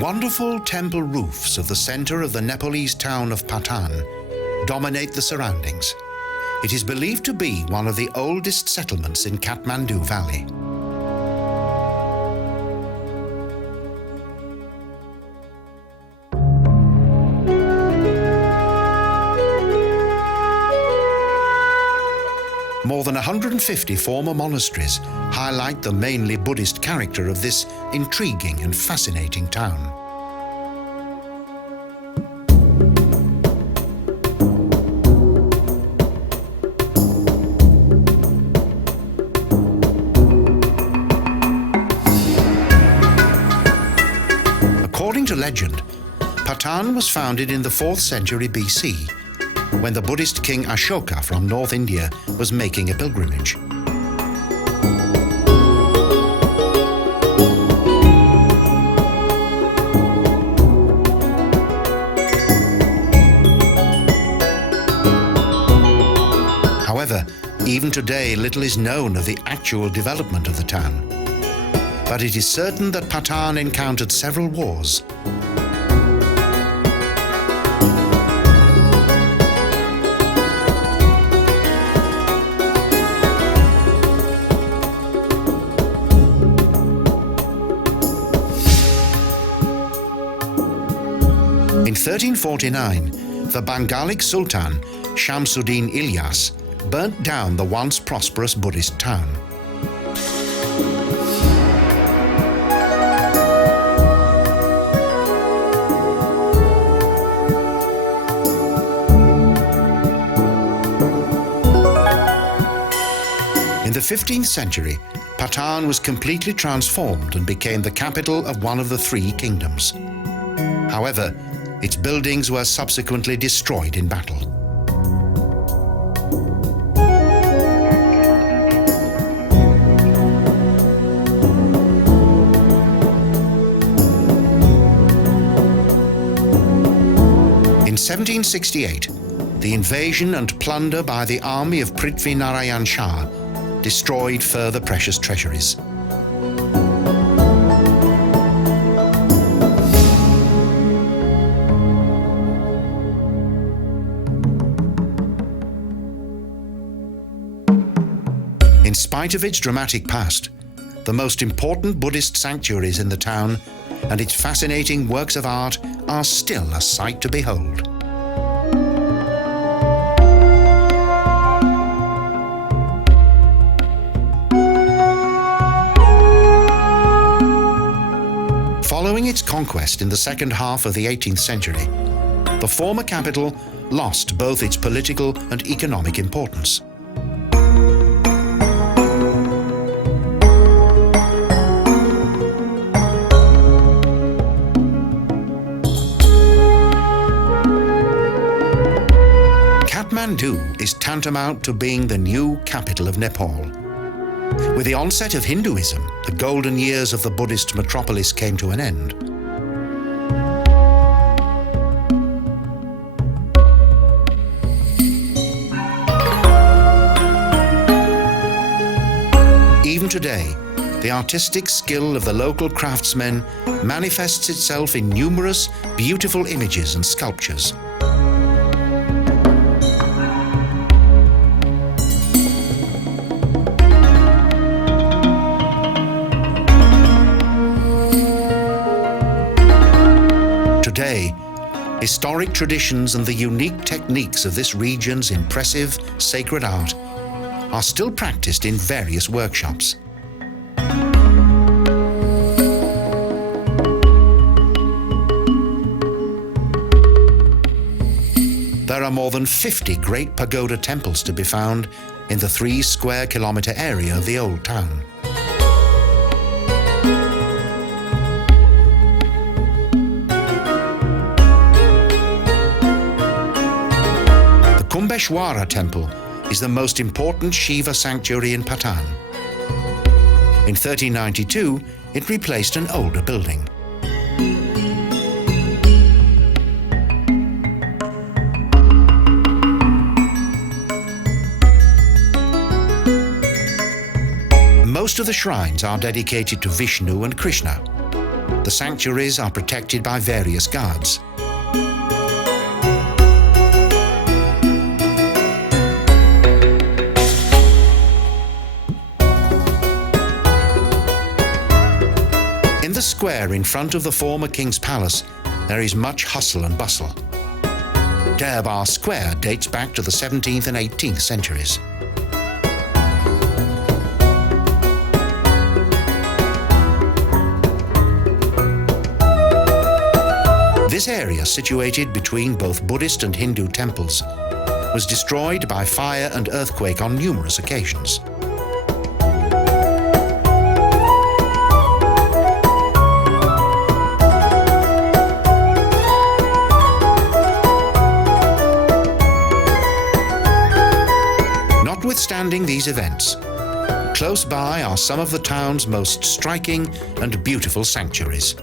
wonderful temple roofs of the center of the Nepalese town of Patan dominate the surroundings. It is believed to be one of the oldest settlements in Kathmandu Valley. More than 150 former monasteries highlight the mainly Buddhist character of this intriguing and fascinating town. According to legend, Patan was founded in the 4th century BC, when the Buddhist king Ashoka from North India was making a pilgrimage. However, even today little is known of the actual development of the town. But it is certain that Patan encountered several wars. In 1349, the Bangalic Sultan Shamsuddin Ilyas burnt down the once prosperous Buddhist town. In the 15th century, Patan was completely transformed and became the capital of one of the 3 kingdoms. However, its buildings were subsequently destroyed in battle. In 1768, the invasion and plunder by the army of Prithvi Narayan Shah destroyed further precious treasuries. In spite of its dramatic past, the most important Buddhist sanctuaries in the town and its fascinating works of art are still a sight to behold. Following its conquest in the second half of the 18th century, the former capital lost both its political and economic importance. Kathmandu is tantamount to being the new capital of Nepal. With the onset of Hinduism, the golden years of the Buddhist metropolis came to an end. Even today, the artistic skill of the local craftsmen manifests itself in numerous, beautiful images and sculptures. Today, historic traditions and the unique techniques of this region's impressive sacred art are still practiced in various workshops. There are more than 50 great pagoda temples to be found in the 3 square kilometre area of the old town. Kumbeshwara Temple is the most important Shiva Sanctuary in Patan. In 1392, it replaced an older building. Most of the shrines are dedicated to Vishnu and Krishna. The sanctuaries are protected by various guards. In the square in front of the former king's palace, there is much hustle and bustle. Durbar Square dates back to the 17th and 18th centuries. This area, situated between both Buddhist and Hindu temples, was destroyed by fire and earthquake on numerous occasions. Notwithstanding these events, close by are some of the town's most striking and beautiful sanctuaries.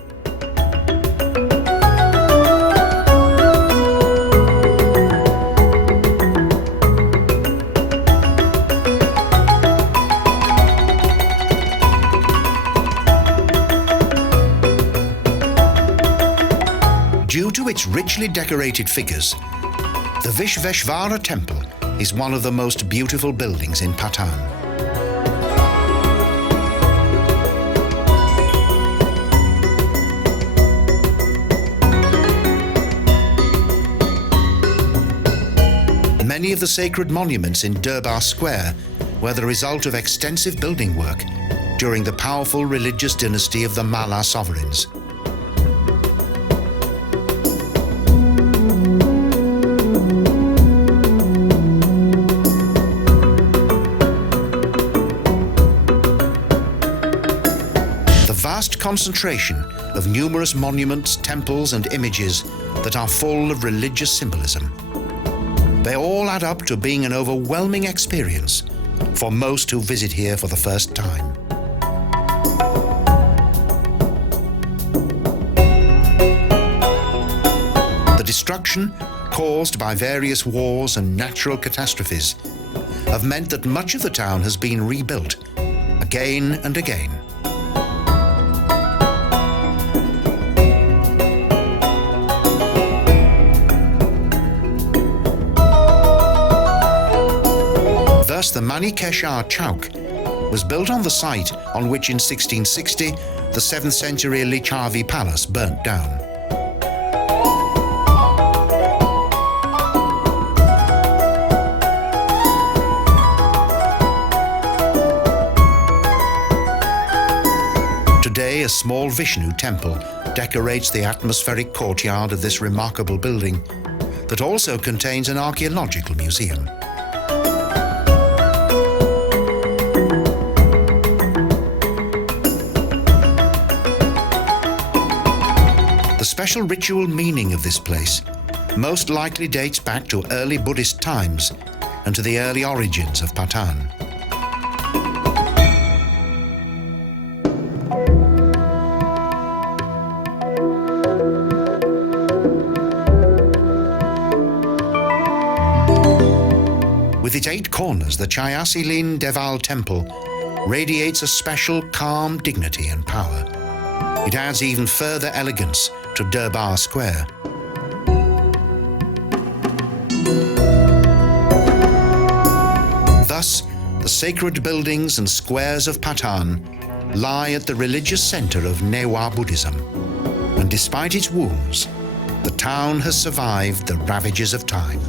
Due to its richly decorated figures, the Vishweshwara Temple is one of the most beautiful buildings in Patan. Many of the sacred monuments in Durbar Square were the result of extensive building work during the powerful religious dynasty of the Malla sovereigns. Vast concentration of numerous monuments, temples and images that are full of religious symbolism. They all add up to being an overwhelming experience for most who visit here for the first time. The destruction caused by various wars and natural catastrophes have meant that much of the town has been rebuilt again and again. Thus, the Manikeshar Chowk was built on the site on which in 1660 the 7th century Lichavi Palace burnt down. Today, a small Vishnu Temple decorates the atmospheric courtyard of this remarkable building that also contains an archaeological museum. The special ritual meaning of this place most likely dates back to early Buddhist times and to the early origins of Patan. With its 8 corners, the Chayasilin Deval Temple radiates a special calm dignity and power. It adds even further elegance to Durbar Square. Thus, the sacred buildings and squares of Patan lie at the religious center of Newa Buddhism, and despite its wounds, the town has survived the ravages of time.